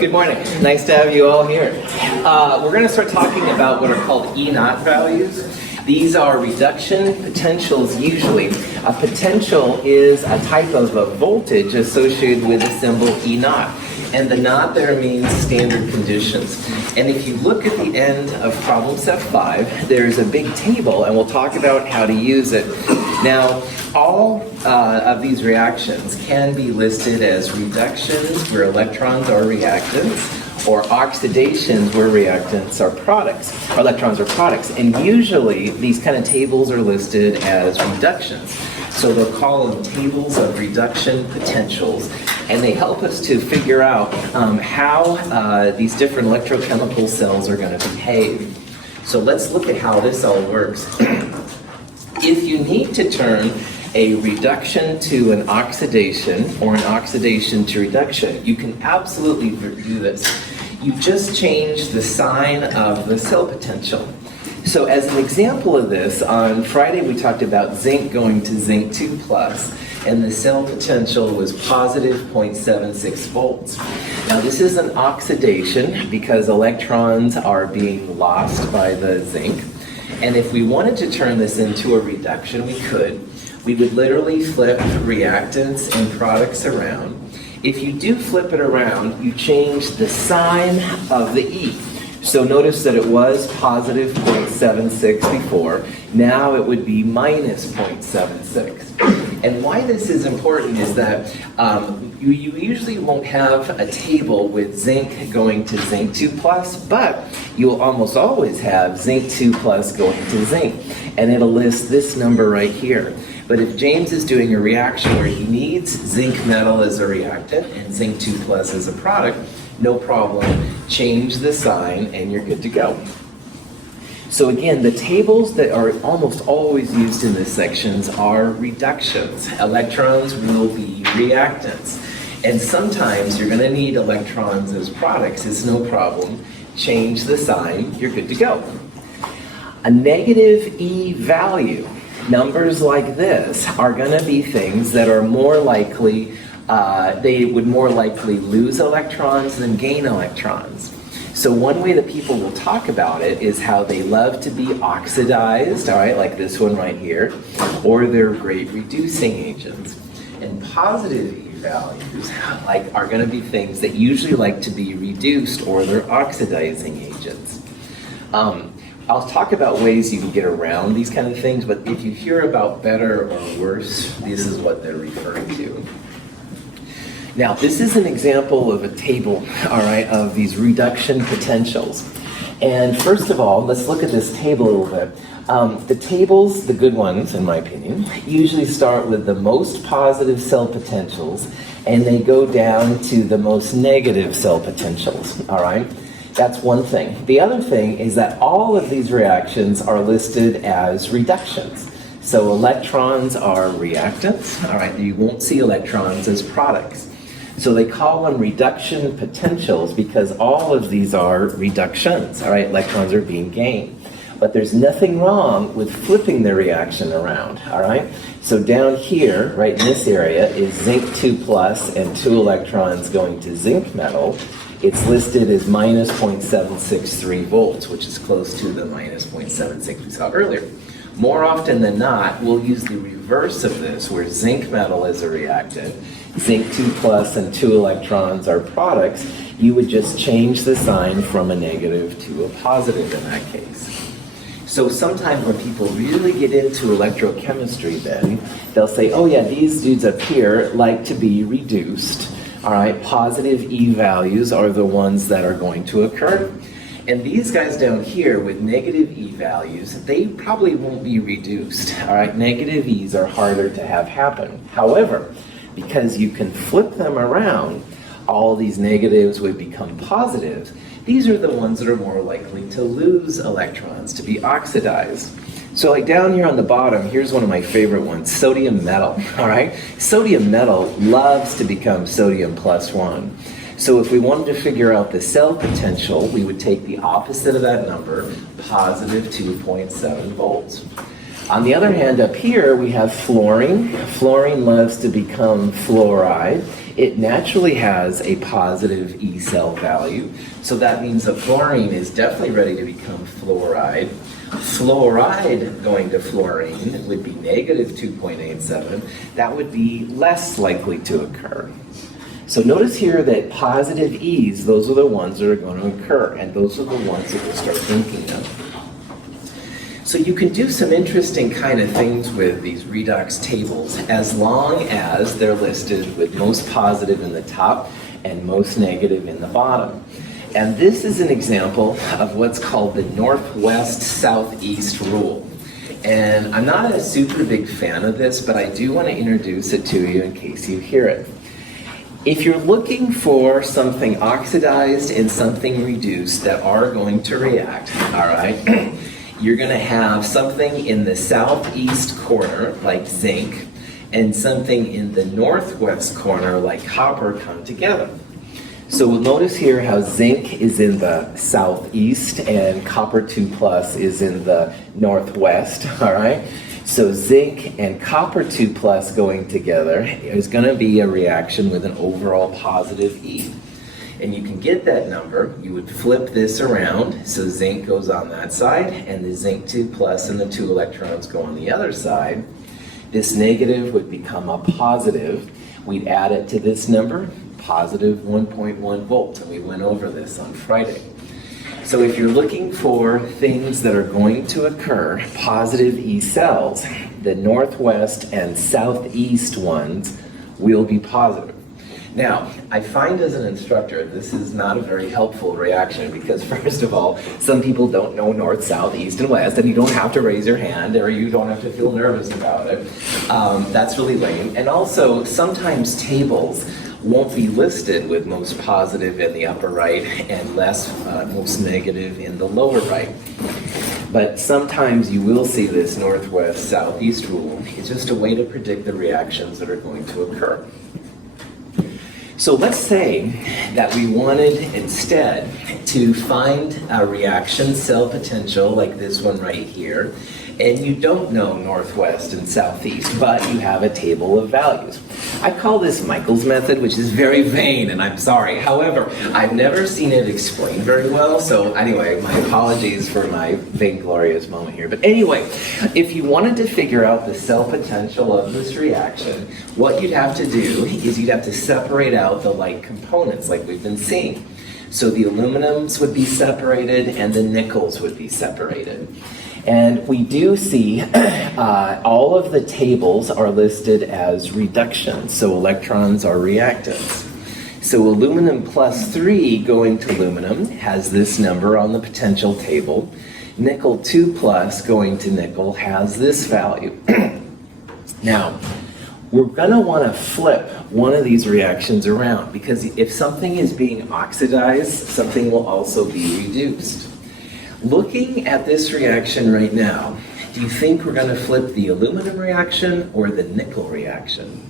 Good morning. Nice to have you all here. We're going to start talking about what are called Enopp values. These are reduction potentials usually. A potential is a type of a voltage associated with the symbol E0. And the naught there means standard conditions. And if you look at the end of problem set 5, there's a big table, and we'll talk about how to use it. Now, all of these reactions can be listed as reductions where electrons are reactants, or oxidations where reactants are products, or electrons are products. And usually, these kind of tables are listed as reductions. So they'll call them tables of reduction potentials, and they help us to figure out how these different electrochemical cells are going to behave. So let's look at how this all works. If you need to turn a reduction to an oxidation or an oxidation to reduction, you can absolutely do this. You just change the sign of the cell potential. So as an example of this, on Friday we talked about zinc going to zinc 2 plus, and the cell potential was positive 0.76 volts. Now this is an oxidation because electrons are being lost by the zinc. And if we wanted to turn this into a reduction, we could. We would literally flip reactants and products around. If you do flip it around, you change the sign of the E. So notice that it was positive 0.76 before. Now it would be minus 0.76. And why this is important is that you usually won't have a table with zinc going to zinc 2 plus, but you'll almost always have zinc 2 plus going to zinc. And it'll list this number right here. But if James is doing a reaction where he needs zinc metal as a reactant and zinc 2 plus as a product, no problem, change the sign and you're good to go. So again, the tables that are almost always used in this sections are reductions. Electrons will be reactants. And sometimes you're going to need electrons as products. It's no problem. Change the sign, you're good to go. A negative E value, numbers like this, are going to be things that are more likely they would more likely lose electrons than gain electrons. So one way that people will talk about it is how they love to be oxidized, all right, like this one right here, or they're great reducing agents. And positive E values are going to be things that usually like to be reduced or they're oxidizing agents. I'll talk about ways you can get around these kind of things, but if you hear about better or worse, this is what they're referring to. Now, this is an example of a table, all right, of these reduction potentials. And first of all, let's look at this table a little bit. The tables, the good ones, in my opinion, usually start with the most positive cell potentials, and they go down to the most negative cell potentials, all right? That's one thing. The other thing is that all of these reactions are listed as reductions. So electrons are reactants, all right? You won't see electrons as products. So they call them reduction potentials because all of these are reductions, all right? Electrons are being gained. But there's nothing wrong with flipping the reaction around, all right? So down here, right in this area, is zinc 2 plus and 2 electrons going to zinc metal. It's listed as minus 0.763 volts, which is close to the minus 0.76 we saw earlier. More often than not, we'll use the reverse of this, where zinc metal is a reactant, zinc 2 plus and 2 electrons are products. You would just change the sign from a negative to a positive in that case. So sometimes when people really get into electrochemistry then, they'll say, oh yeah, these dudes up here like to be reduced. All right, positive E values are the ones that are going to occur. And these guys down here with negative E values, they probably won't be reduced. All right, negative E's are harder to have happen. However, because you can flip them around, all these negatives would become positives. These are the ones that are more likely to lose electrons, to be oxidized. So like down here on the bottom, here's one of my favorite ones, sodium metal, all right? Sodium metal loves to become sodium plus 1. So if we wanted to figure out the cell potential, we would take the opposite of that number, positive 2.7 volts. On the other hand, up here we have fluorine. Fluorine loves to become fluoride. it naturally has a positive E cell value. So that means that fluorine is definitely ready to become fluoride. Fluoride going to fluorine would be negative 2.87. That would be less likely to occur. So notice here that positive E's, those are the ones that are going to occur, and those are the ones that we'll start thinking of. So you can do some interesting kind of things with these redox tables as long as they're listed with most positive in the top and most negative in the bottom. And this is an example of what's called the Northwest-Southeast Rule. And I'm not a super big fan of this, but I do want to introduce it to you in case you hear it. If you're looking for something oxidized and something reduced that are going to react, all right, you're going to have something in the southeast corner, like zinc, and something in the northwest corner, like copper, come together. So we'll notice here how zinc is in the southeast and copper 2+ is in the northwest, all right? So zinc and copper 2+ going together is going to be a reaction with an overall positive E. And you can get that number, you would flip this around, so zinc goes on that side, and the zinc 2+ and the 2 electrons go on the other side. This negative would become a positive. We'd add it to this number, positive 1.1 volts, and we went over this on Friday. So if you're looking for things that are going to occur, positive E cells, the northwest and southeast ones will be positive. Now, I find as an instructor, this is not a very helpful reaction because first of all, some people don't know north, south, east, and west, and you don't have to raise your hand or you don't have to feel nervous about it. That's really lame. And also, sometimes tables won't be listed with most positive in the upper right and most negative in the lower right. But sometimes you will see this northwest-southeast rule. It's just a way to predict the reactions that are going to occur. So let's say that we wanted instead to find a reaction cell potential like this one right here, and you don't know northwest and southeast, but you have a table of values. I call this Michael's method, which is very vain, and I'm sorry. However, I've never seen it explained very well, so anyway, my apologies for my vainglorious moment here. But anyway, if you wanted to figure out the cell potential of this reaction, what you'd have to do is you'd have to separate out the like components like we've been seeing. So the aluminums would be separated and the nickels would be separated. And we do see all of the tables are listed as reductions, so electrons are reactants. So aluminum +3 going to aluminum has this number on the potential table. Nickel 2+ going to nickel has this value. Now, we're going to want to flip one of these reactions around because if something is being oxidized, something will also be reduced. Looking at this reaction right now, do you think we're going to flip the aluminum reaction or the nickel reaction?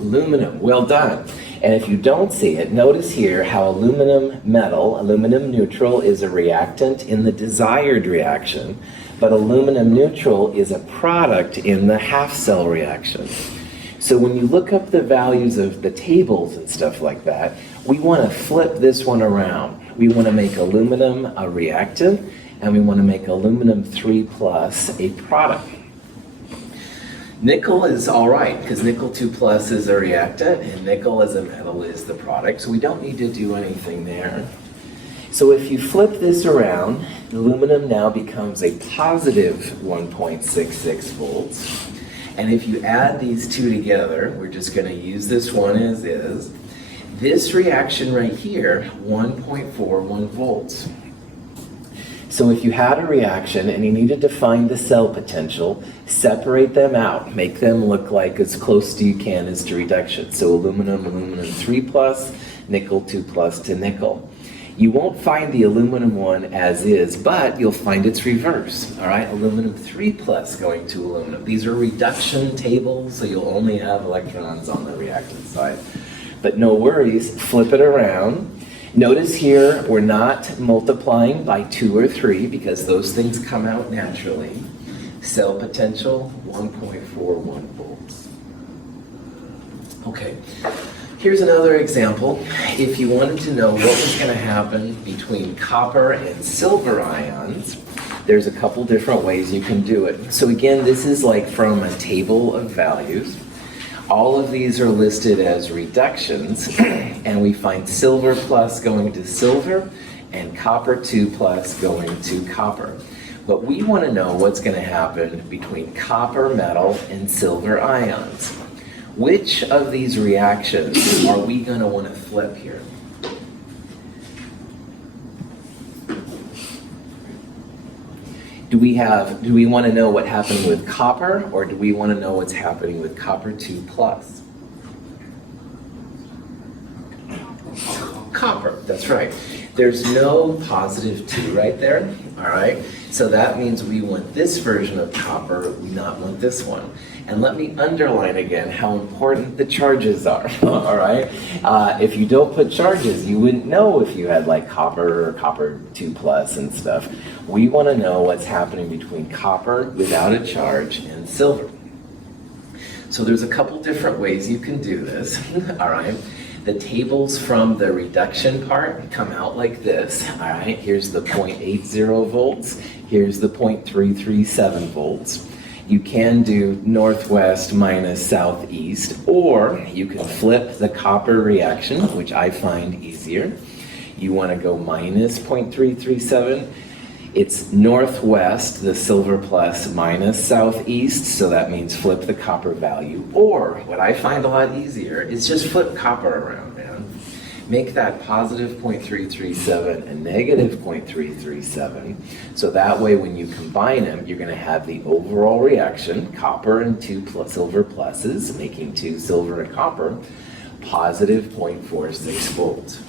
Aluminum, well done. And if you don't see it, notice here how aluminum metal, aluminum neutral, is a reactant in the desired reaction, but aluminum neutral is a product in the half cell reaction. So when you look up the values of the tables and stuff like that, we want to flip this one around. We want to make aluminum a reactant, and we want to make aluminum 3+ a product. Nickel is all right, because nickel 2+ is a reactant, and nickel as a metal is the product, so we don't need to do anything there. So if you flip this around, aluminum now becomes a positive 1.66 volts. And if you add these two together, we're just going to use this one as is. This reaction right here, 1.41 volts. So if you had a reaction and you needed to find the cell potential, separate them out. Make them look like as close to you can as to reduction. So aluminum 3+, nickel 2+ to nickel. You won't find the aluminum one as is, but you'll find its reverse. All right, aluminum 3+ going to aluminum. These are reduction tables, so you'll only have electrons on the reactant side. But no worries, flip it around. Notice here we're not multiplying by 2 or 3 because those things come out naturally. Cell potential 1.41 volts. Okay, here's another example. If you wanted to know what was going to happen between copper and silver ions, there's a couple different ways you can do it. So again, this is like from a table of values. All of these are listed as reductions, and we find silver plus going to silver and copper 2 plus going to copper. But we want to know what's going to happen between copper metal and silver ions. Which of these reactions are we going to want to flip here? Do we want to know what happened with copper, or do we want to know what's happening with copper 2 plus? Copper, that's right. There's no positive 2 right there, all right? So that means we want this version of copper, we not want this one. And let me underline again how important the charges are, all right? If you don't put charges, you wouldn't know if you had like copper or copper 2 plus and stuff. We want to know what's happening between copper without a charge and silver. So there's a couple different ways you can do this, all right? The tables from the reduction part come out like this, all right? Here's the 0.80 volts, here's the 0.337 volts. You can do northwest minus southeast, or you can flip the copper reaction, which I find easier. You want to go minus 0.337. It's northwest, the silver plus, minus southeast, so that means flip the copper value. Or, what I find a lot easier is just flip copper around, man. Make that positive 0.337 and negative 0.337, so that way when you combine them, you're going to have the overall reaction, copper and 2 silver pluses, making 2 silver and copper, positive 0.46 volts.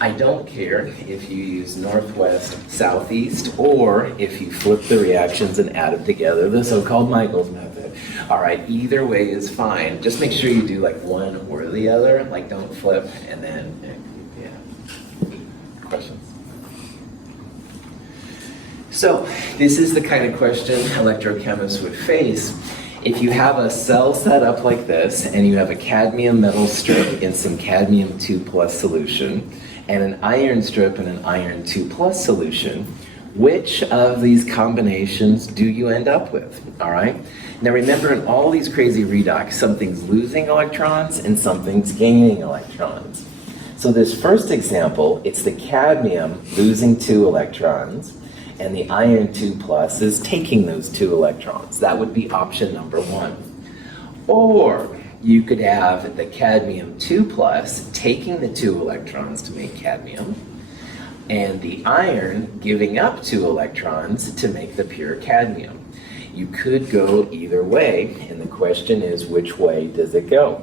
I don't care if you use northwest, southeast, or if you flip the reactions and add them together, the so-called Michael's method. All right, either way is fine. Just make sure you do like one or the other, like don't flip and then, yeah. Questions? So, this is the kind of question electrochemists would face. If you have a cell set up like this, and you have a cadmium metal strip in some cadmium 2 plus solution, and an iron strip and an iron 2 plus solution, which of these combinations do you end up with, all right? Now remember, in all these crazy redox, something's losing electrons and something's gaining electrons. So this first example, it's the cadmium losing 2 electrons, and the iron 2 plus is taking those 2 electrons. That would be option number 1. Or you could have the cadmium 2 plus taking the 2 electrons to make cadmium, and the iron giving up 2 electrons to make the pure cadmium. You could go either way, and the question is, which way does it go?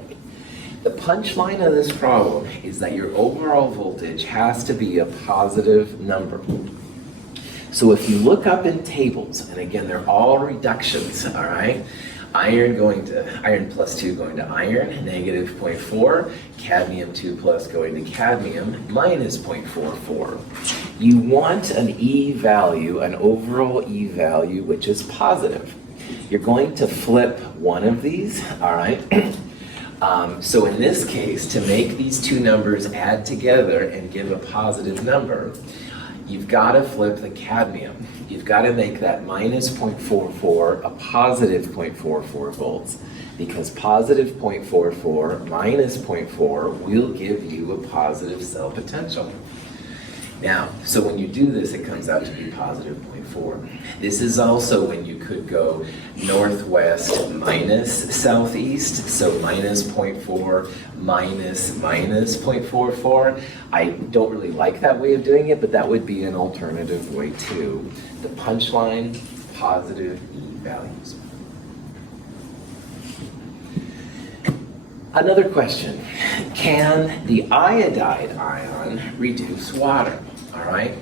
The punchline of this problem is that your overall voltage has to be a positive number. So if you look up in tables, and again, they're all reductions, all right? Iron plus 2 going to iron, negative 0.4, cadmium 2 plus going to cadmium, minus 0.44. You want an E value, an overall E value, which is positive. You're going to flip one of these, all right? So in this case, to make these two numbers add together and give a positive number, you've got to flip the cadmium. You've got to make that minus 0.44 a positive 0.44 volts, because positive 0.44 minus 0.4 will give you a positive cell potential. Now, so when you do this, it comes out to be positive 0.4. This is also when you could go northwest minus southeast, so minus 0.4 minus 0.44. I don't really like that way of doing it, but that would be an alternative way too. The punchline, positive E values. Another question, can the iodide ion reduce water? All right,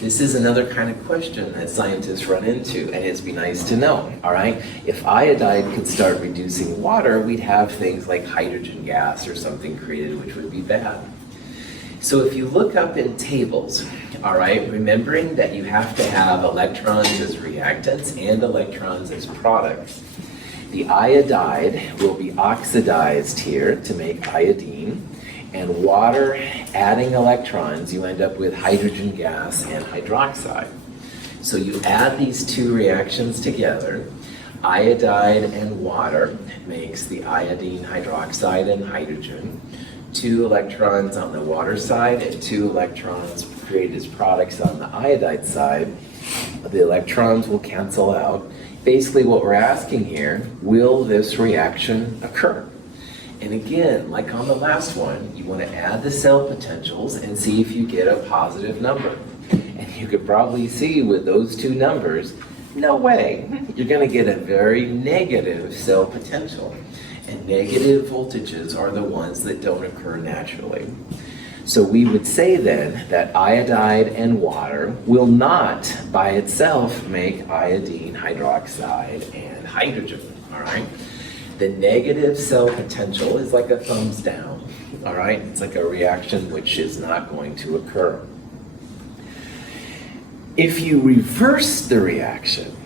this is another kind of question that scientists run into, and it'd be nice to know, all right? If iodide could start reducing water, we'd have things like hydrogen gas or something created, which would be bad. So if you look up in tables, all right, remembering that you have to have electrons as reactants and electrons as products, The iodide will be oxidized here to make iodine, and water adding electrons, you end up with hydrogen gas and hydroxide. So you add these two reactions together, iodide and water makes the iodine hydroxide and hydrogen. 2 electrons on the water side and 2 electrons created as products on the iodide side. The electrons will cancel out. Basically what we're asking here, will this reaction occur? And again, like on the last one, you want to add the cell potentials and see if you get a positive number. And you could probably see with those 2 numbers, no way, you're going to get a very negative cell potential. And negative voltages are the ones that don't occur naturally. So we would say then that iodide and water will not by itself make iodine hydroxide and hydrogen, all right? The negative cell potential is like a thumbs down, all right? It's like a reaction which is not going to occur. If you reverse the reaction,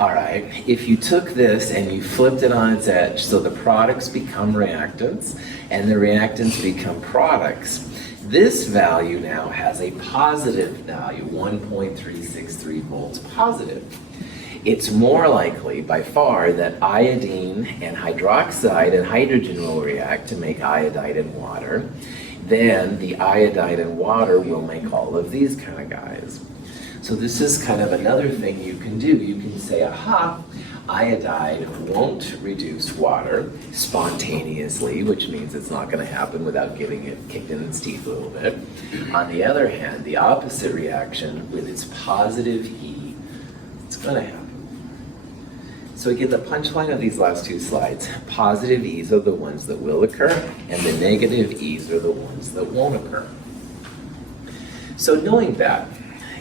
all right, if you took this and you flipped it on its edge, so the products become reactants and the reactants become products, this value now has a positive value, 1.363 volts positive. It's more likely by far that iodine and hydroxide and hydrogen will react to make iodide and water. Then the iodide and water will make all of these kind of guys. So this is kind of another thing you can do. You can say, aha, iodide won't reduce water spontaneously, which means it's not going to happen without getting it kicked in its teeth a little bit. On the other hand, the opposite reaction with its positive E, it's going to happen. So again, the punchline of these last 2 slides, positive E's are the ones that will occur, and the negative E's are the ones that won't occur. So knowing that,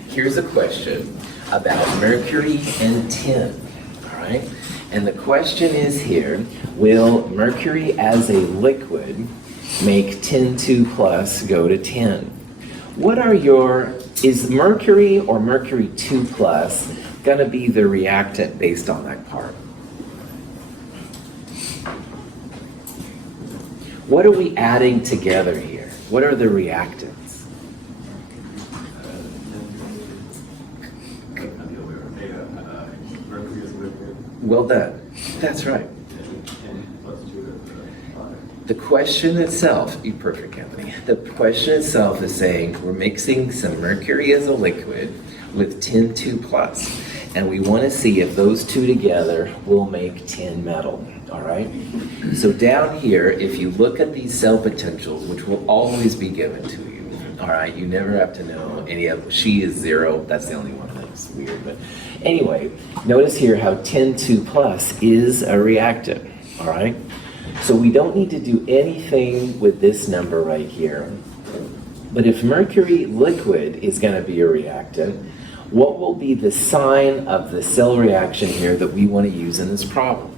here's a question about mercury and tin, all right? And the question is here, will mercury as a liquid make tin 2 plus go to tin? What are is mercury or mercury 2 plus gonna be the reactant based on that part? What are we adding together here? What are the reactants? Well done. That's right. The question itself, you're perfect, Anthony. The question itself is saying we're mixing some mercury as a liquid with tin 2 plus, and we want to see if those 2 together will make tin metal, all right? So down here, if you look at these cell potentials, which will always be given to you, all right? You never have to know any of, she is 0, that's the only one that's weird, but anyway, notice here how tin 2 plus is a reactant, all right? So we don't need to do anything with this number right here. But if mercury liquid is going to be a reactant, what will be the sign of the cell reaction here that we want to use in this problem?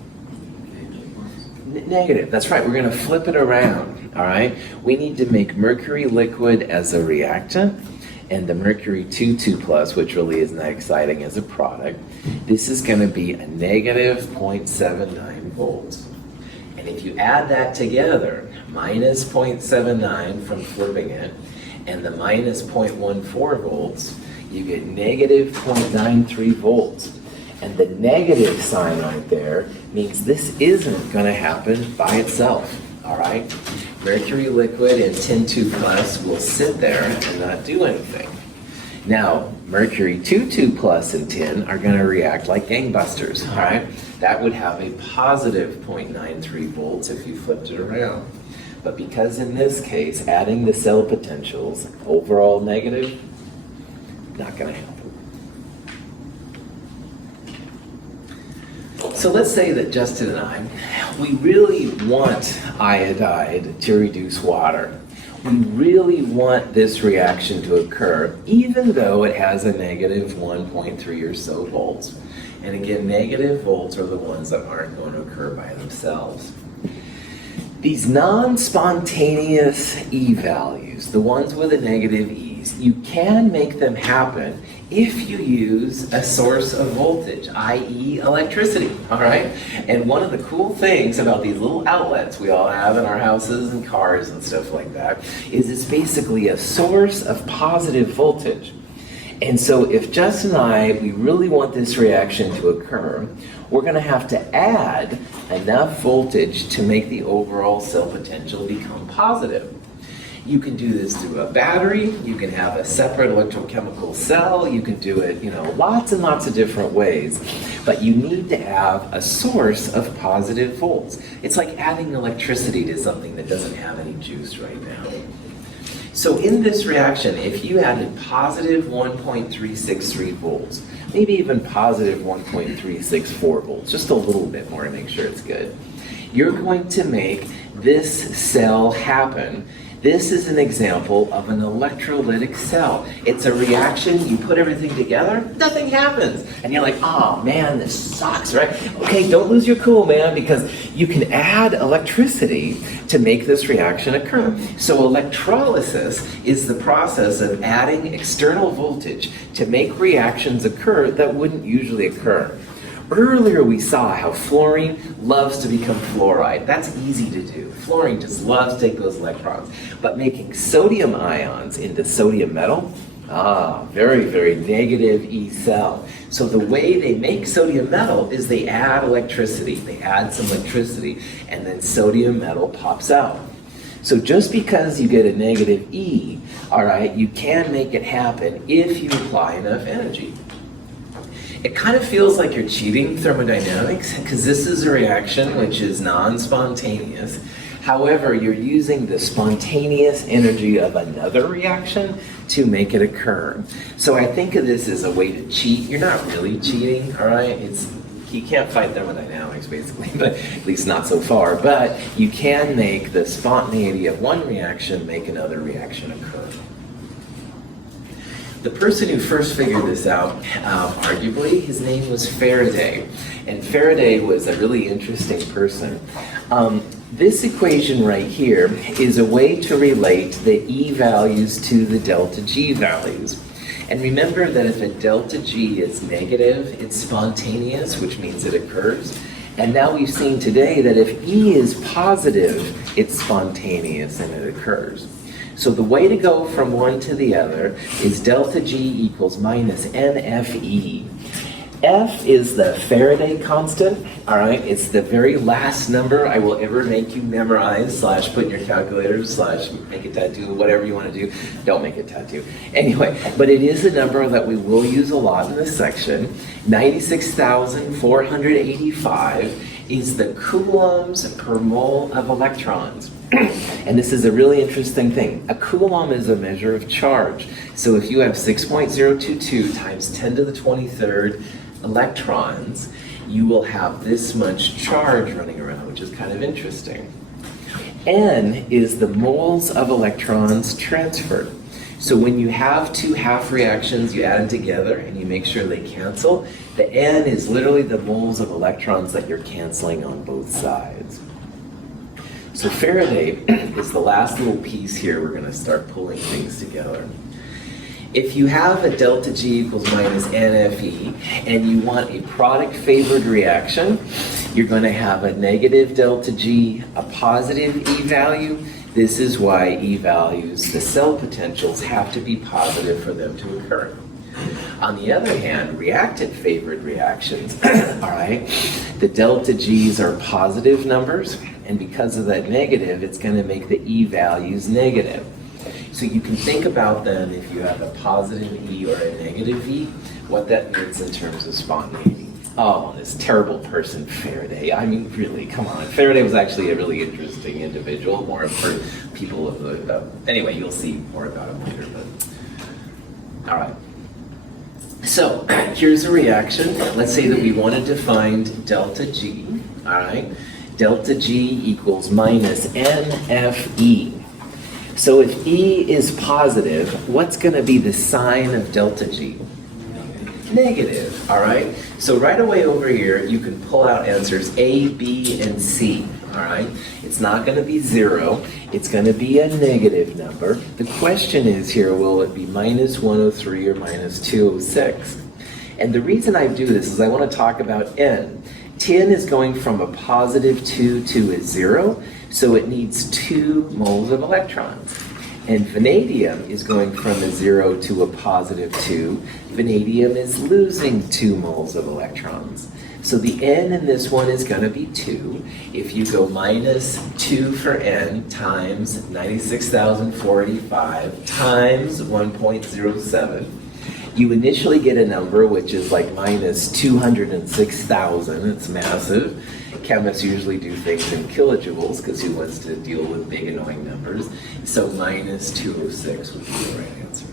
Negative. That's right. We're going to flip it around, all right? We need to make mercury liquid as a reactant and the mercury 2 plus, which really isn't that exciting, as a product. This is going to be a negative 0.79 volts. And if you add that together, minus 0.79 from flipping it, and the minus 0.14 volts, you get negative 0.93 volts. And the negative sign right there means this isn't going to happen by itself, all right? Mercury liquid and tin 2 plus will sit there and not do anything. Now, mercury 2 plus and tin are going to react like gangbusters, all right? That would have a positive 0.93 volts if you flipped it around. But because in this case, adding the cell potentials, overall negative, not going to happen. So let's say that Justin and I, we really want iodide to reduce water. We really want this reaction to occur, even though it has a negative 1.3 or so volts. And again, negative volts are the ones that aren't going to occur by themselves. These non-spontaneous E values, the ones with a negative E's, you can make them happen if you use a source of voltage, i.e. electricity, all right? And one of the cool things about these little outlets we all have in our houses and cars and stuff like that is it's basically a source of positive voltage. And so if Justin and I, we really want this reaction to occur, we're going to have to add enough voltage to make the overall cell potential become positive. You can do this through a battery, you can have a separate electrochemical cell, you can do it, lots and lots of different ways. But you need to have a source of positive volts. It's like adding electricity to something that doesn't have any juice right now. So in this reaction, if you added positive 1.363 volts, maybe even positive 1.364 volts, just a little bit more to make sure it's good, you're going to make this cell happen. This is an example of an electrolytic cell. It's a reaction, you put everything together, nothing happens. And you're like, oh man, this sucks, right? Okay, don't lose your cool, man, because you can add electricity to make this reaction occur. So electrolysis is the process of adding external voltage to make reactions occur that wouldn't usually occur. Earlier we saw how fluorine loves to become fluoride. That's easy to do. Fluorine just loves to take those electrons. But making sodium ions into sodium metal, very, very negative E cell. So the way they make sodium metal is they add electricity. They add some electricity, and then sodium metal pops out. So just because you get a negative E, all right, you can make it happen if you apply enough energy. It kind of feels like you're cheating thermodynamics because this is a reaction which is non-spontaneous. However, you're using the spontaneous energy of another reaction to make it occur. So I think of this as a way to cheat. You're not really cheating, all right? You can't fight thermodynamics, basically, but at least not so far. But you can make the spontaneity of one reaction make another reaction occur. The person who first figured this out, arguably, his name was Faraday. And Faraday was a really interesting person. This equation right here is a way to relate the E values to the delta G values. And remember that if a delta G is negative, it's spontaneous, which means it occurs. And now we've seen today that if E is positive, it's spontaneous and it occurs. So the way to go from one to the other is delta G equals minus NFE. F is the Faraday constant, all right? It's the very last number I will ever make you memorize / put in your calculator / make a tattoo, whatever you want to do. Don't make a tattoo. Anyway, but it is a number that we will use a lot in this section. 96,485 is the coulombs per mole of electrons. And this is a really interesting thing. A coulomb is a measure of charge. So if you have 6.022 times 10 to the 23rd electrons, you will have this much charge running around, which is kind of interesting. N is the moles of electrons transferred. So when you have two half reactions, you add them together and you make sure they cancel. The N is literally the moles of electrons that you're canceling on both sides. So Faraday is the last little piece here. We're going to start pulling things together. If you have a delta G equals minus NFE and you want a product favored reaction, you're going to have a negative delta G, a positive E value. This is why E values, the cell potentials, have to be positive for them to occur. On the other hand, reactant favored reactions, all right, the delta G's are positive numbers, and because of that negative, it's going to make the E values negative. So you can think about then, if you have a positive E or a negative E, what that means in terms of spontaneity. Oh, this terrible person, Faraday. I mean, really, come on. Faraday was actually a really interesting individual, more for people of the... anyway, you'll see more about him later, but... all right. So, here's a reaction. Let's say that we wanted to find delta G, all right? Delta G equals minus NFE. So if E is positive, what's going to be the sign of delta G? Negative, all right? So right away over here, you can pull out answers A, B, and C. all right? It's not going to be 0. It's going to be a negative number. The question is here, will it be minus 103 or minus 206? And the reason I do this is I want to talk about n. Tin is going from a positive 2 to a 0, so it needs 2 moles of electrons. And vanadium is going from a 0 to a positive 2. Vanadium is losing 2 moles of electrons. So the n in this one is going to be 2. If you go minus 2 for n times 96,485 times 1.07, you initially get a number which is like minus 206,000. It's massive. Chemists usually do things in kilojoules because who wants to deal with big annoying numbers? So minus 206 would be the right answer.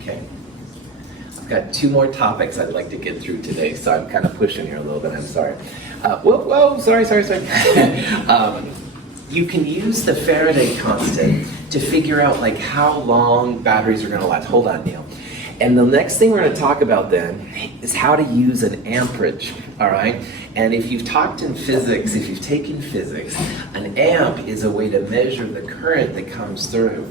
Okay. I've got 2 more topics I'd like to get through today, so I'm kind of pushing here a little bit. I'm sorry. Sorry. You can use the Faraday constant to figure out like how long batteries are going to last. Hold on, Neil. And the next thing we're going to talk about then is how to use an amperage, all right? And if you've talked in physics, if you've taken physics, an amp is a way to measure the current that comes through.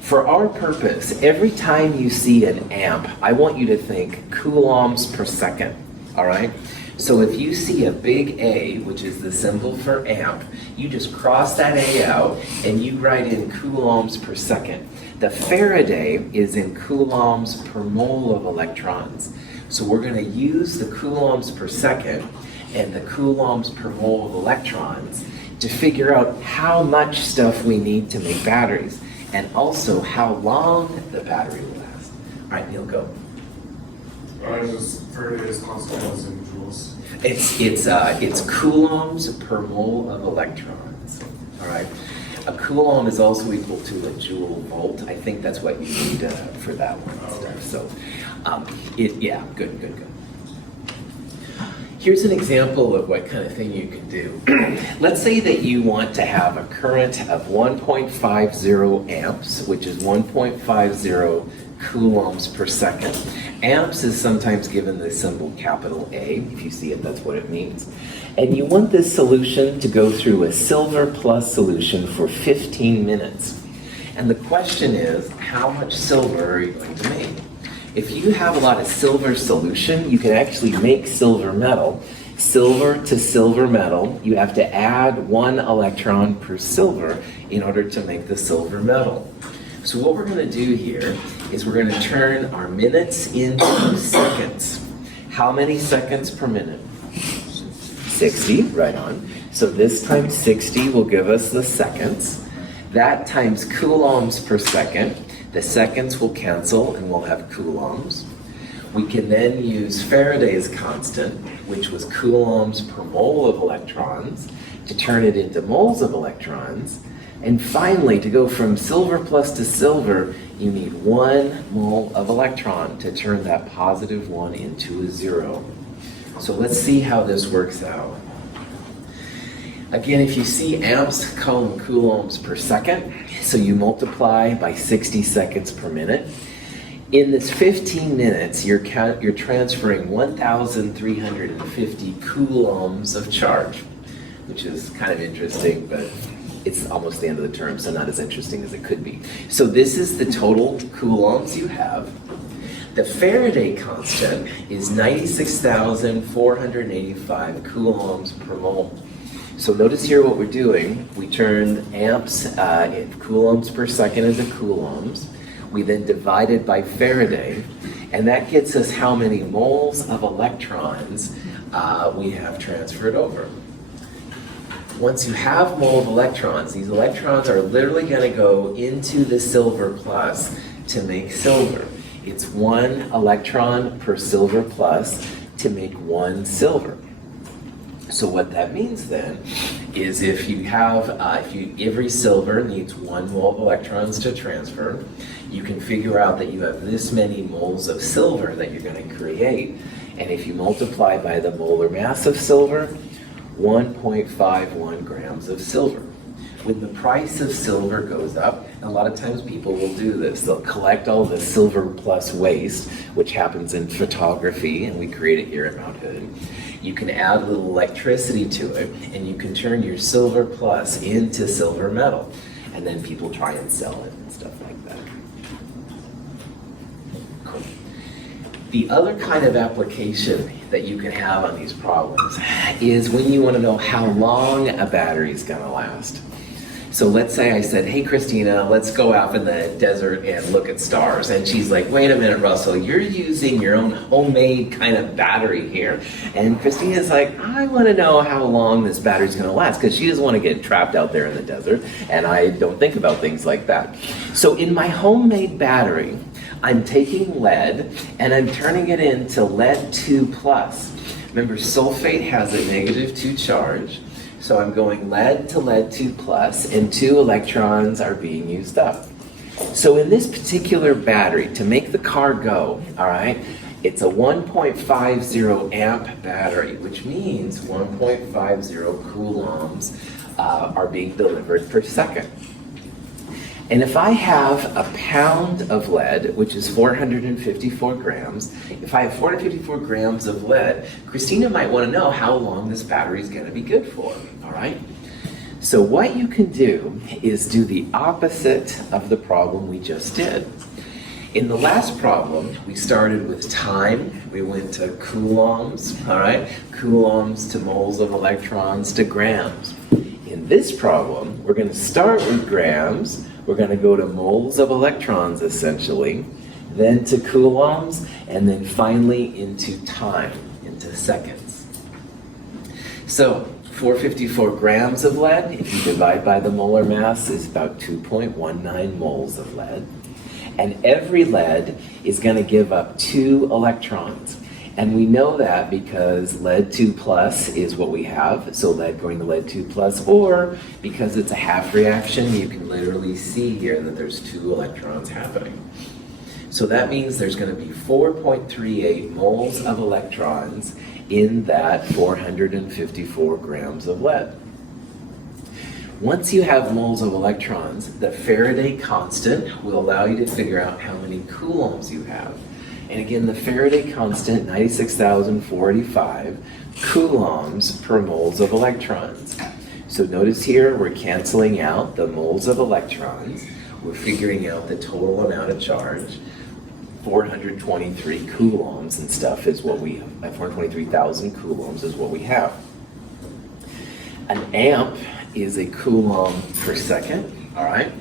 For our purpose, every time you see an amp, I want you to think coulombs per second, all right? So if you see a big A, which is the symbol for amp, you just cross that A out and you write in coulombs per second. The Faraday is in coulombs per mole of electrons. So we're going to use the coulombs per second and the coulombs per mole of electrons to figure out how much stuff we need to make batteries and also how long the battery will last. All right, Neil, go. Faraday's constant is in joules. It's coulombs per mole of electrons. All right. A coulomb is also equal to a joule volt. I think that's what you need for that one and stuff. So, good. Here's an example of what kind of thing you can do. Let's say that you want to have a current of 1.50 amps, which is 1.50 coulombs per second. Amps is sometimes given the symbol capital A. If you see it, that's what it means. And you want this solution to go through a silver plus solution for 15 minutes. And the question is, how much silver are you going to make? If you have a lot of silver solution, you can actually make silver metal. Silver to silver metal, you have to add 1 electron per silver in order to make the silver metal. So what we're going to do here is we're going to turn our minutes into seconds. How many seconds per minute? 60, right on. So this times 60 will give us the seconds. That times coulombs per second. The seconds will cancel and we'll have coulombs. We can then use Faraday's constant, which was coulombs per mole of electrons, to turn it into moles of electrons. And finally, to go from silver plus to silver, you need 1 mole of electron to turn that positive 1 into a 0. So let's see how this works out. Again, if you see amps, call them coulombs per second. So you multiply by 60 seconds per minute. In this 15 minutes, you're transferring 1,350 coulombs of charge, which is kind of interesting, but it's almost the end of the term, so not as interesting as it could be. So this is the total coulombs you have. The Faraday constant is 96,485 coulombs per mole. So notice here what we're doing. We turn amps in coulombs per second into coulombs. We then divide it by Faraday, and that gets us how many moles of electrons we have transferred over. Once you have mole of electrons, these electrons are literally going to go into the silver plus to make silver. It's 1 electron per silver plus to make 1 silver. So what that means then is if you have, every silver needs 1 mole of electrons to transfer, you can figure out that you have this many moles of silver that you're going to create. And if you multiply by the molar mass of silver, 1.51 grams of silver. When the price of silver goes up, a lot of times people will do this. They'll collect all the silver plus waste, which happens in photography, and we create it here at Mount Hood. You can add a little electricity to it, and you can turn your silver plus into silver metal. And then people try and sell it and stuff like that. Cool. The other kind of application that you can have on these problems is when you want to know how long a battery is going to last. So let's say I said, hey Christina, let's go out in the desert and look at stars. And she's like, wait a minute, Russell, you're using your own homemade kind of battery here. And Christina's like, I want to know how long this battery's going to last, because she doesn't want to get trapped out there in the desert. And I don't think about things like that. So in my homemade battery, I'm taking lead and I'm turning it into lead 2 plus. Remember, sulfate has a -2 charge. So I'm going lead to lead 2 plus, and 2 electrons are being used up. So in this particular battery, to make the car go, all right, it's a 1.50 amp battery, which means 1.50 coulombs are being delivered per second. And if I have a pound of lead, which is 454 grams, if I have 454 grams of lead, Christina might want to know how long this battery is going to be good for, all right? So what you can do is do the opposite of the problem we just did. In the last problem, we started with time. We went to coulombs, all right? Coulombs to moles of electrons to grams. In this problem, we're going to start with grams. We're going to go to moles of electrons, essentially, then to coulombs, and then finally into time, into seconds. So 454 grams of lead, if you divide by the molar mass, is about 2.19 moles of lead. And every lead is going to give up 2 electrons. And we know that because lead 2 plus is what we have, so lead going to lead 2 plus, or because it's a half reaction, you can literally see here that there's 2 electrons happening. So that means there's going to be 4.38 moles of electrons in that 454 grams of lead. Once you have moles of electrons, the Faraday constant will allow you to figure out how many coulombs you have. And again, the Faraday constant, 96,485 coulombs per moles of electrons. So notice here, we're canceling out the moles of electrons. We're figuring out the total amount of charge. 423 coulombs and stuff is what we have. 423,000 coulombs is what we have. An amp is a coulomb per second, all right?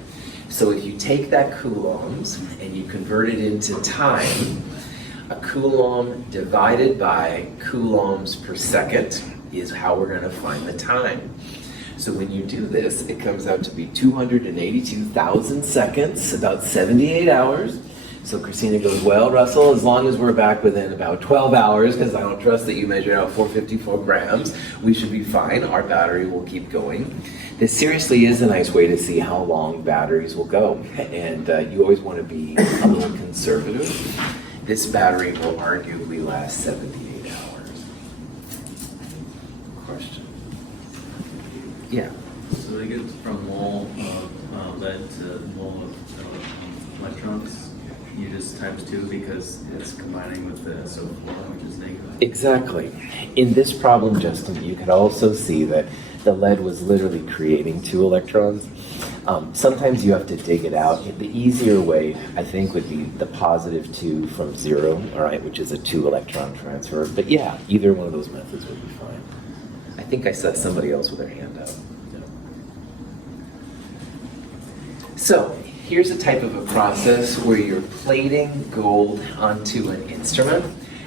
So if you take that coulombs and you convert it into time, a coulomb divided by coulombs per second is how we're going to find the time. So when you do this, it comes out to be 282,000 seconds, about 78 hours. So Christina goes, well, Russell, as long as we're back within about 12 hours, because I don't trust that you measured out 454 grams, we should be fine. Our battery will keep going. This seriously is a nice way to see how long batteries will go. And you always want to be a little conservative. This battery will arguably last 78 hours. Question? Yeah. So they get from mole of lead to mole of electrons. You just times 2 because it's combining with the SO4, which is negative. Exactly. In this problem, Justin, you could also see that the lead was literally creating 2 electrons. Sometimes you have to dig it out. The easier way, I think, would be the +2 from 0, all right, which is a 2 electron transfer. But yeah, either one of those methods would be fine. I think I saw somebody else with their hand up. Yeah. So here's a type of a process where you're plating gold onto an instrument,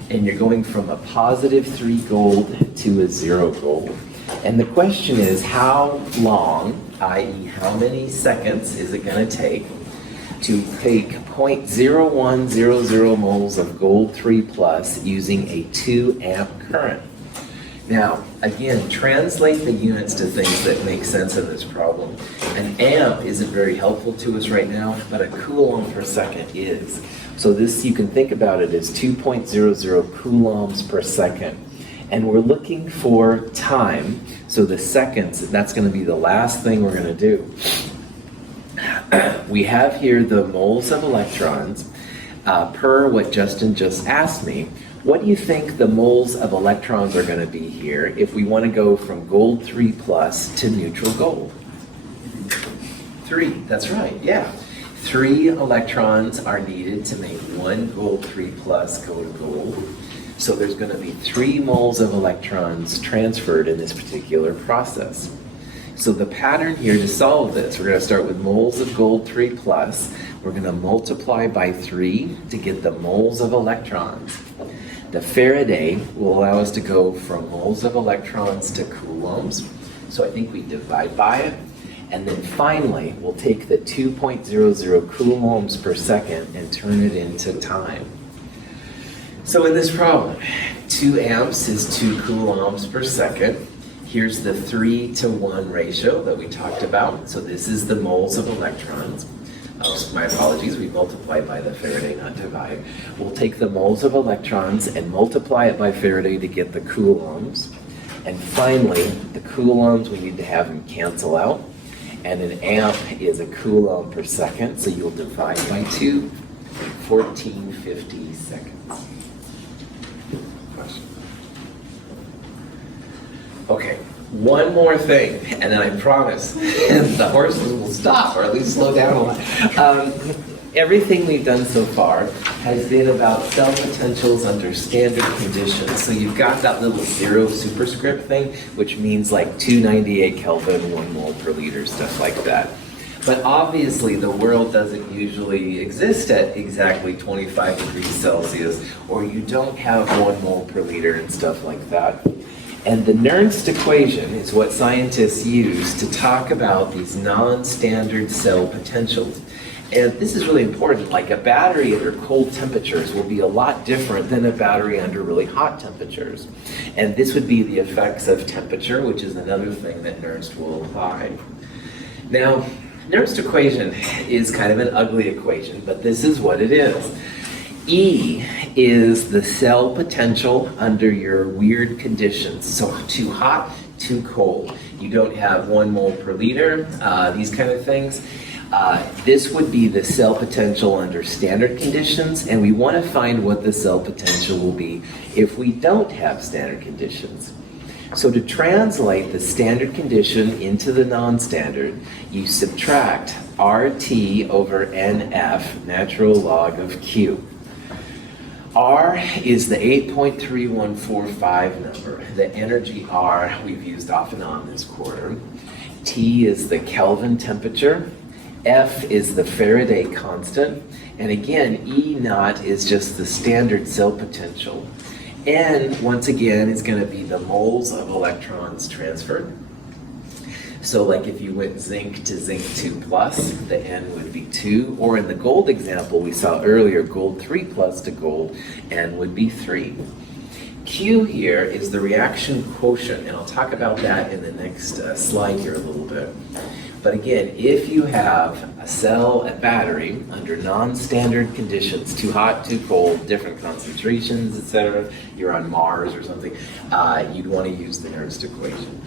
and you're going from a +3 gold to a 0 gold. And the question is, how long, i.e. how many seconds, is it going to take to take 0.0100 moles of gold 3 plus using a 2 amp current? Now, again, translate the units to things that make sense in this problem. An amp isn't very helpful to us right now, but a coulomb per second is. So this, you can think about it as 2.00 coulombs per second. And we're looking for time. So the seconds, that's going to be the last thing we're going to do. We have here the moles of electrons per what Justin just asked me. What do you think the moles of electrons are going to be here if we want to go from gold 3 plus to neutral gold? 3, that's right, yeah. 3 electrons are needed to make 1 gold 3 plus go to gold. So there's going to be 3 moles of electrons transferred in this particular process. So the pattern here to solve this, we're going to start with moles of gold 3 plus. We're going to multiply by 3 to get the moles of electrons. The Faraday will allow us to go from moles of electrons to coulombs. So I think we divide by it. And then finally, we'll take the 2.00 coulombs per second and turn it into time. So in this problem, 2 amps is 2 coulombs per second. Here's the 3 to 1 ratio that we talked about. So this is the moles of electrons. Oh, my apologies, we multiply by the Faraday, not divide. We'll take the moles of electrons and multiply it by Faraday to get the coulombs. And finally, the coulombs, we need to have them cancel out. And an amp is a coulomb per second, so you'll divide by 2, 1450 seconds. Question? Okay, one more thing, and then I promise the horses will stop, or at least slow down a lot. Everything we've done so far has been about cell potentials under standard conditions. So you've got that little 0 superscript thing, which means like 298 Kelvin, 1 mole per liter, stuff like that. But obviously the world doesn't usually exist at exactly 25 degrees Celsius, or you don't have 1 mole per liter and stuff like that. And the Nerst equation is what scientists use to talk about these non-standard cell potentials. And this is really important. Like a battery under cold temperatures will be a lot different than a battery under really hot temperatures. And this would be the effects of temperature, which is another thing that Nerst will apply. Now, Nerst equation is kind of an ugly equation, but this is what it is. E is the cell potential under your weird conditions. So too hot, too cold. You don't have 1 mole per liter, these kind of things. This would be the cell potential under standard conditions, and we want to find what the cell potential will be if we don't have standard conditions. So to translate the standard condition into the non-standard, you subtract RT over NF, natural log of Q. R is the 8.3145 number, the energy R we've used off and on this quarter. T is the Kelvin temperature. F is the Faraday constant, and again, E naught is just the standard cell potential. N, once again, is going to be the moles of electrons transferred. So like if you went zinc to zinc 2 plus, the N would be 2, or in the gold example we saw earlier, gold 3 plus to gold, N would be 3. Q here is the reaction quotient, and I'll talk about that in the next slide here a little bit. But again, if you have a cell, a battery, under non-standard conditions, too hot, too cold, different concentrations, etc., you're on Mars or something, you'd want to use the Nerst equation.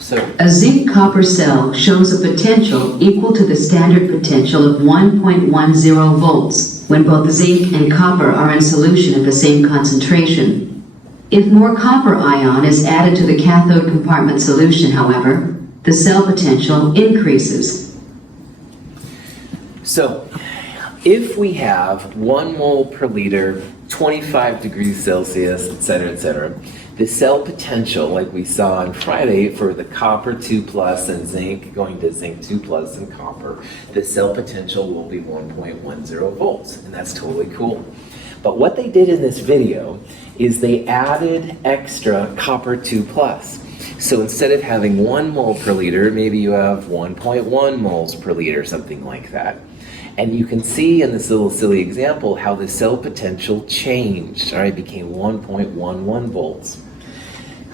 So, a zinc-copper cell shows a potential equal to the standard potential of 1.10 volts when both zinc and copper are in solution at the same concentration. If more copper ion is added to the cathode compartment solution, however, the cell potential increases. So, if we have 1 mole per liter, 25 degrees Celsius, etc., the cell potential, like we saw on Friday for the copper 2 plus and zinc going to zinc 2 plus and copper, the cell potential will be 1.10 volts, and that's totally cool. But what they did in this video is they added extra copper 2 plus. So instead of having 1 mole per liter, maybe you have 1.1 moles per liter, something like that. And you can see in this little silly example how the cell potential changed, all right, became 1.11 volts.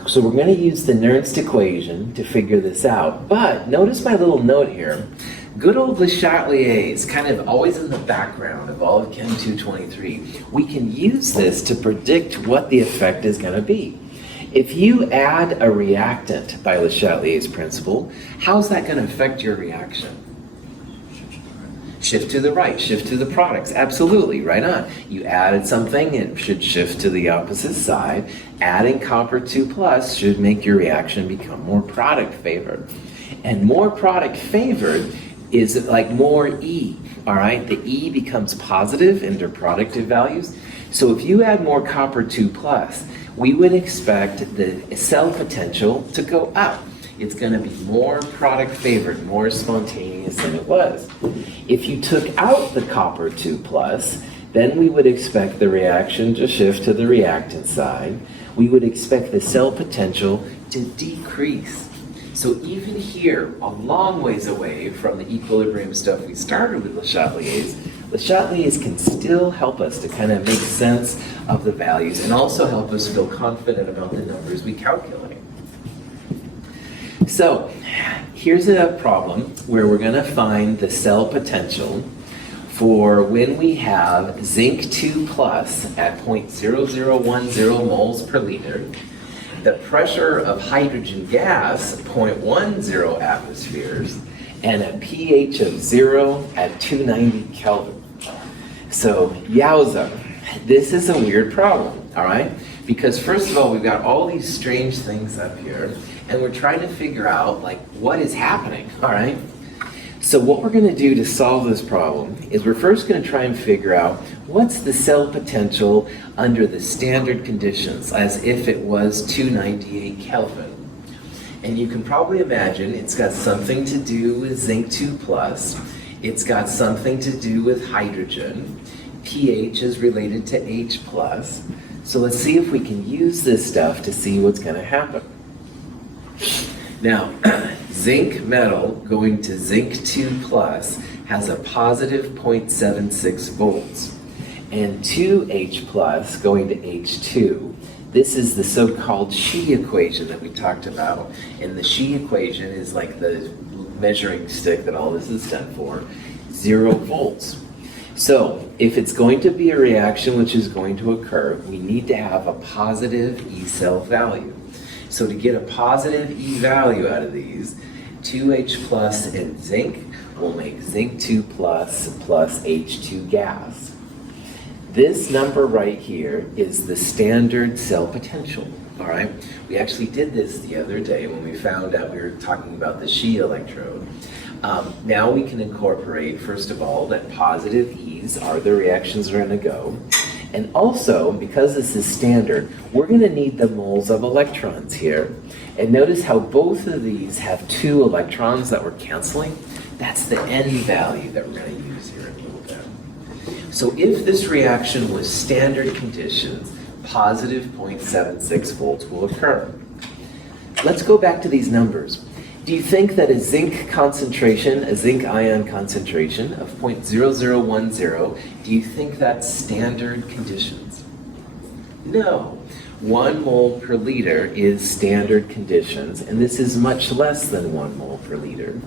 So we're going to use the Nerst equation to figure this out. But notice my little note here. Good old Le Chatelier's kind of always in the background of all of Chem 223. We can use this to predict what the effect is going to be. If you add a reactant by Le Chatelier's principle, how's that going to affect your reaction? Shift to the right, shift to the products. Absolutely, right on. You added something, it should shift to the opposite side. Adding copper 2+ should make your reaction become more product favored. And more product favored is like more E, all right? The E becomes positive in their productive values. So if you add more copper 2+, we would expect the cell potential to go up. It's going to be more product favored, more spontaneous than it was. If you took out the copper 2+, then we would expect the reaction to shift to the reactant side. We would expect the cell potential to decrease. So even here, a long ways away from the equilibrium stuff we started with Le Chatelier's can still help us to kind of make sense of the values and also help us feel confident about the numbers we calculate. So here's a problem where we're going to find the cell potential for when we have zinc 2+ at 0.0010 moles per liter, the pressure of hydrogen gas 0.10 atmospheres, and a pH of 0 at 290 Kelvin. So yowza, this is a weird problem, all right? Because first of all, we've got all these strange things up here, and we're trying to figure out like what is happening, all right? So what we're going to do to solve this problem is we're first going to try and figure out what's the cell potential under the standard conditions as if it was 298 Kelvin. And you can probably imagine it's got something to do with zinc 2+, it's got something to do with hydrogen, pH is related to H+. So let's see if we can use this stuff to see what's going to happen. Now, zinc metal going to zinc 2+ has a positive 0.76 volts, and 2H+ going to H2. This is the so-called She equation that we talked about, and the She equation is like the measuring stick that all this is done for, 0 volts. So if it's going to be a reaction which is going to occur, we need to have a positive E cell value. So to get a positive E value out of these, 2H+ and zinc will make zinc 2+ plus H2 gas. This number right here is the standard cell potential, all right? We actually did this the other day when we found out we were talking about the She electrode. Now we can incorporate, first of all, that positive E's are the reactions that are going to go. And also, because this is standard, we're going to need the moles of electrons here. And notice how both of these have 2 electrons that we're canceling. That's the N value that we're going to use here in a little bit. So if this reaction was standard conditions, positive 0.76 volts will occur. Let's go back to these numbers. Do you think that a zinc concentration, a zinc ion concentration of 0.0010, do you think that's standard conditions? No. 1 mole per liter is standard conditions, and this is much less than 1 mole per liter.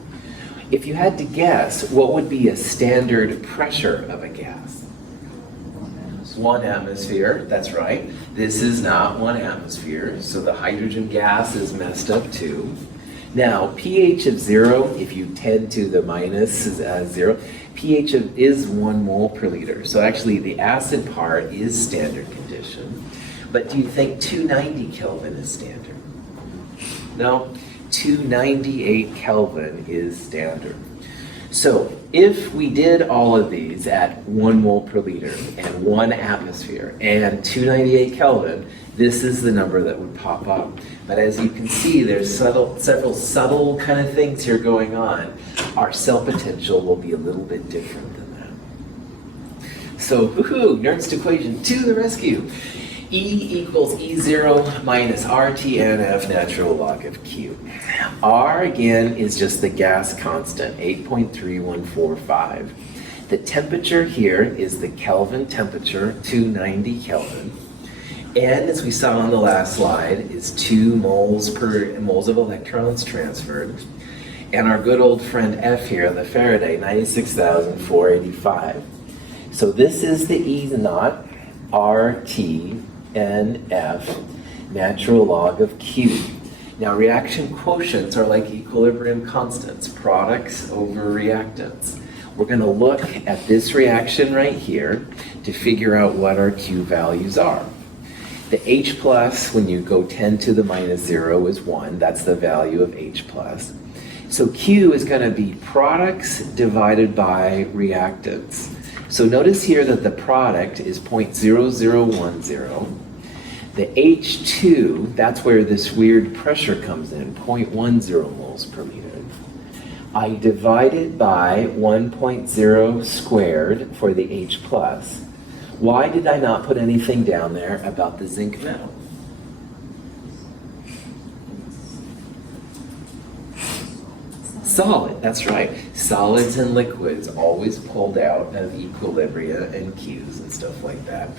If you had to guess, what would be a standard pressure of a gas? 1 atmosphere, that's right. This is not 1 atmosphere, so the hydrogen gas is messed up too. Now, pH of 0, if you tend to the minus 0, pH is 1 mole per liter. So actually the acid part is standard condition. But do you think 290 Kelvin is standard? No, 298 Kelvin is standard. So if we did all of these at 1 mole per liter and 1 atmosphere and 298 Kelvin, this is the number that would pop up. But as you can see, there's several subtle kind of things here going on. Our cell potential will be a little bit different than that. So, woohoo, Nerst equation to the rescue. E equals E0 minus RTNF natural log of Q. R, again, is just the gas constant, 8.3145. The temperature here is the Kelvin temperature, 290 Kelvin. And as we saw on the last slide, is 2 moles of electrons transferred. and our good old friend F here, the Faraday, 96,485. So this is the E naught RT NF natural log of Q. Now reaction quotients are like equilibrium constants, products over reactants. We're going to look at this reaction right here to figure out what our Q values are. The H plus, when you go 10 to the minus 0, is 1. That's the value of H plus. So Q is going to be products divided by reactants. So notice here that the product is 0.0010. The H2, that's where this weird pressure comes in, 0.10 moles per liter. I divided by 1.0 squared for the H plus. Why did I not put anything down there about the zinc metal? Solid, that's right. Solids and liquids always pulled out of equilibria and Qs and stuff like that.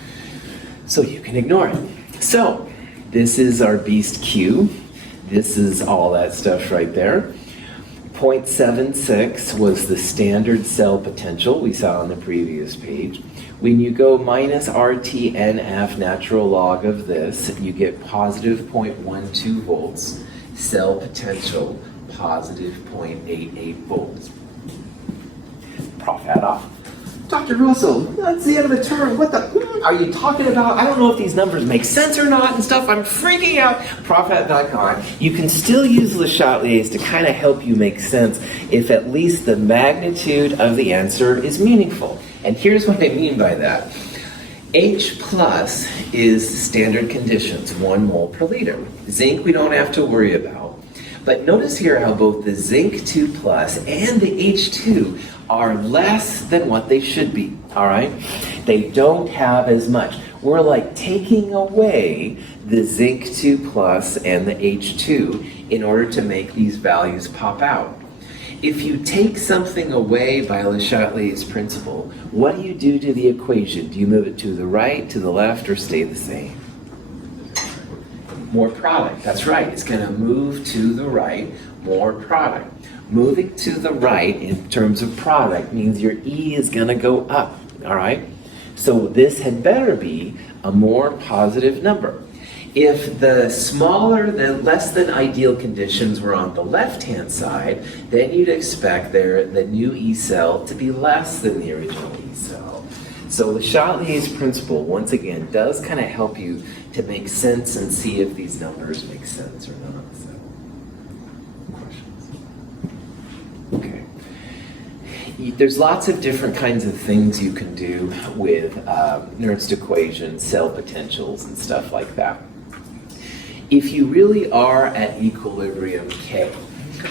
So you can ignore it. So this is our beast Q. This is all that stuff right there. 0.76 was the standard cell potential we saw on the previous page. When you go minus RTNF natural log of this, you get positive 0.12 volts, cell potential positive 0.88 volts. Prof hat off. Dr. Russell, that's the end of the term. What the are you talking about? I don't know if these numbers make sense or not and stuff. I'm freaking out. Prof hat back on. You can still use Le Chatelier's to kind of help you make sense if at least the magnitude of the answer is meaningful. And here's what I mean by that. H plus is standard conditions, 1 mole per liter. Zinc we don't have to worry about. But notice here how both the zinc 2 plus and the H2 are less than what they should be, all right? They don't have as much. We're like taking away the zinc 2 plus and the H2 in order to make these values pop out. If you take something away by Le Chatelier's principle, what do you do to the equation? Do you move it to the right, to the left, or stay the same? More product, that's right. It's going to move to the right, more product. Moving to the right in terms of product means your E is going to go up, all right? So this had better be a more positive number. If the smaller, the less than ideal conditions were on the left-hand side, then you'd expect the new E cell to be less than the original E cell. So Le Chatelier's principle, once again, does kind of help you to make sense and see if these numbers make sense or not. So, questions? Okay. There's lots of different kinds of things you can do with Nerst equations, cell potentials, and stuff like that. If you really are at equilibrium K,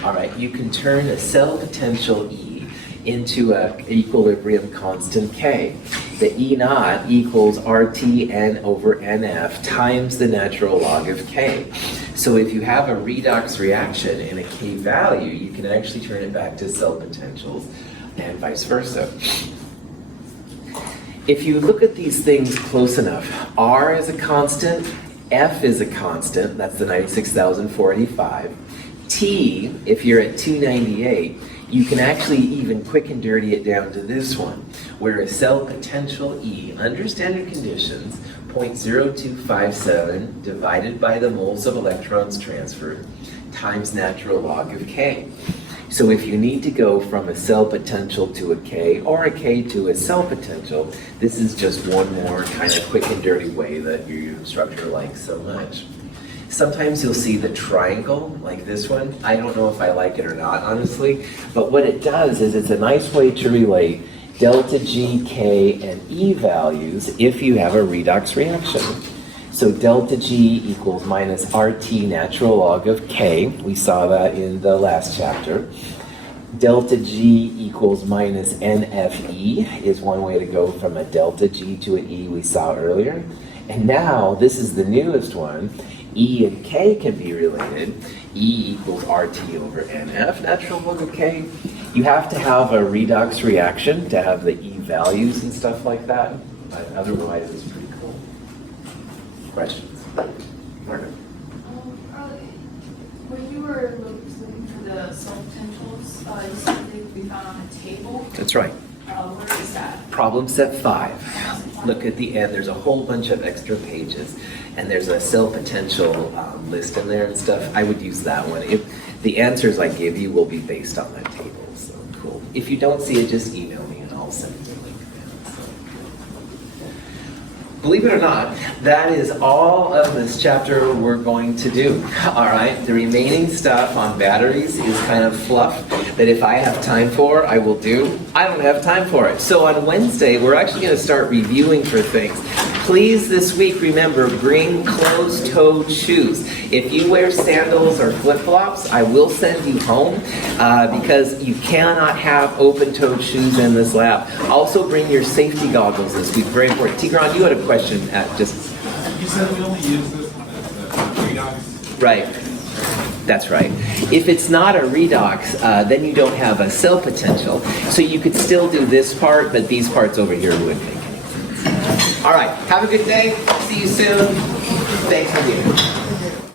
all right, you can turn a cell potential E into an equilibrium constant K. The E naught equals RTN over NF times the natural log of K. So if you have a redox reaction in a K value, you can actually turn it back to cell potentials and vice versa. If you look at these things close enough, R is a constant, F is a constant, that's the 96,485. T, if you're at 298, you can actually even quick and dirty it down to this one, where a cell potential E, under standard conditions, 0.0257 divided by the moles of electrons transferred times natural log of K. So if you need to go from a cell potential to a K or a K to a cell potential, this is just one more kind of quick and dirty way that your instructor likes so much. Sometimes you'll see the triangle, like this one. I don't know if I like it or not, honestly, but what it does is it's a nice way to relate delta G, K, and E values if you have a redox reaction. So delta G equals minus RT natural log of K. We saw that in the last chapter. Delta G equals minus NFE is one way to go from a delta G to an E we saw earlier. And now, this is the newest one, E and K can be related. E equals RT over NF, natural log of K. You have to have a redox reaction to have the E values and stuff like that, but otherwise it's pretty cool. Questions? Margaret? When you were looking for the cell potential something we found on a table. That's right. Where is that? Problem set 5. Look at the end. There's a whole bunch of extra pages, and there's a cell potential list in there and stuff. I would use that one. If the answers I give you will be based on that table. So cool. If you don't see it, just email me and I'll send you the link. Believe it or not, that is all of this chapter we're going to do. All right, the remaining stuff on batteries is kind of fluff that if I have time for, I will do. I don't have time for it. So on Wednesday, we're actually going to start reviewing for things. Please this week remember, bring closed-toed shoes. If you wear sandals or flip-flops, I will send you home because you cannot have open-toed shoes in this lab. Also bring your safety goggles this week, very important. Tigran, you had a question at just... You said we only use this one as a redox. Right. That's right. If it's not a redox, then you don't have a cell potential. So you could still do this part, but these parts over here wouldn't make any sense. All right. Have a good day. See you soon. Thanks for being here.